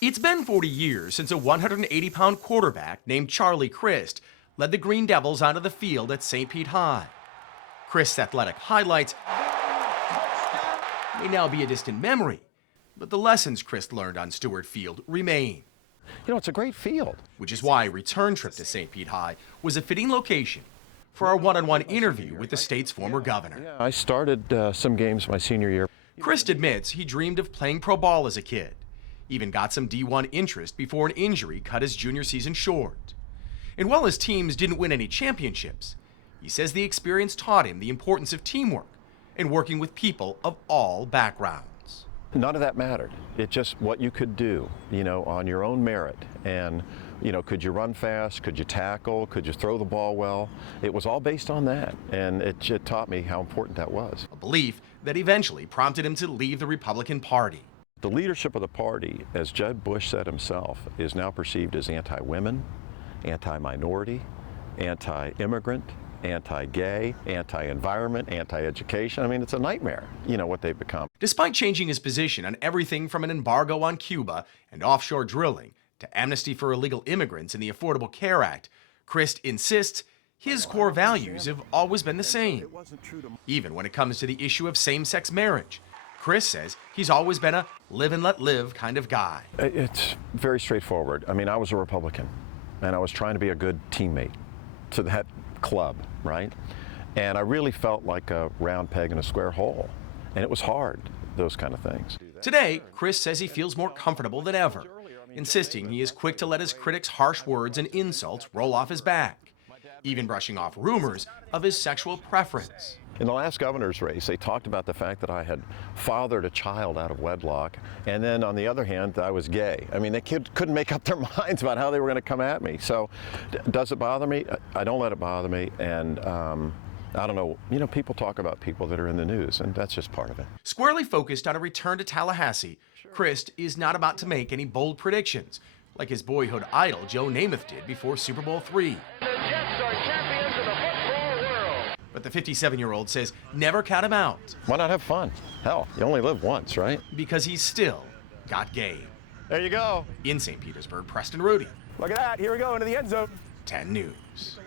It's been 40 years since a 180-pound quarterback named Charlie Crist led the Green Devils onto the field at St. Pete High. Crist's athletic highlights may now be a distant memory, but the lessons Crist learned on Stewart Field remain. You know, it's a great field. Which is why a return trip to St. Pete High was a fitting location for our one-on-one interview with the state's former governor. Yeah, I started some games my senior year. Crist admits he dreamed of playing pro ball as a kid, even got some D1 interest before an injury cut his junior season short. And while his teams didn't win any championships, he says the experience taught him the importance of teamwork and working with people of all backgrounds. None of that mattered. It's just what you could do, you know, on your own merit. And, you know, could you run fast? Could you tackle? Could you throw the ball well? It was all based on that. And it taught me how important that was. A belief that eventually prompted him to leave the Republican Party. The leadership of the party, as Jeb Bush said himself, is now perceived as anti-women, anti-minority, anti-immigrant, anti-gay, anti-environment, anti-education. I mean, it's a nightmare, you know, what they've become. Despite changing his position on everything from an embargo on Cuba and offshore drilling to amnesty for illegal immigrants and the Affordable Care Act, Crist insists his core values have always been the same. Even when it comes to the issue of same-sex marriage, Crist says he's always been a live and let live kind of guy. It's very straightforward. I mean, I was a Republican, and I was trying to be a good teammate to that club, right? And I really felt like a round peg in a square hole. And it was hard, those kind of things. Today, Crist says he feels more comfortable than ever, insisting he is quick to let his critics' harsh words and insults roll off his back, even brushing off rumors of his sexual preference. In the last governor's race, they talked about the fact that I had fathered a child out of wedlock, and then on the other hand, that I was gay. I mean, they couldn't make up their minds about how they were going to come at me. So, does it bother me? I don't let it bother me, and I don't know. You know, people talk about people that are in the news, and that's just part of it. Squarely focused on a return to Tallahassee, Crist is not about to make any bold predictions, like his boyhood idol Joe Namath did before Super Bowl III. But the 57-year-old says never count him out. Why not have fun? Hell, you only live once, right? Because he's still got game. There you go. In St. Petersburg, Preston Rudy. Look at that. Here we go into the end zone. 10 News.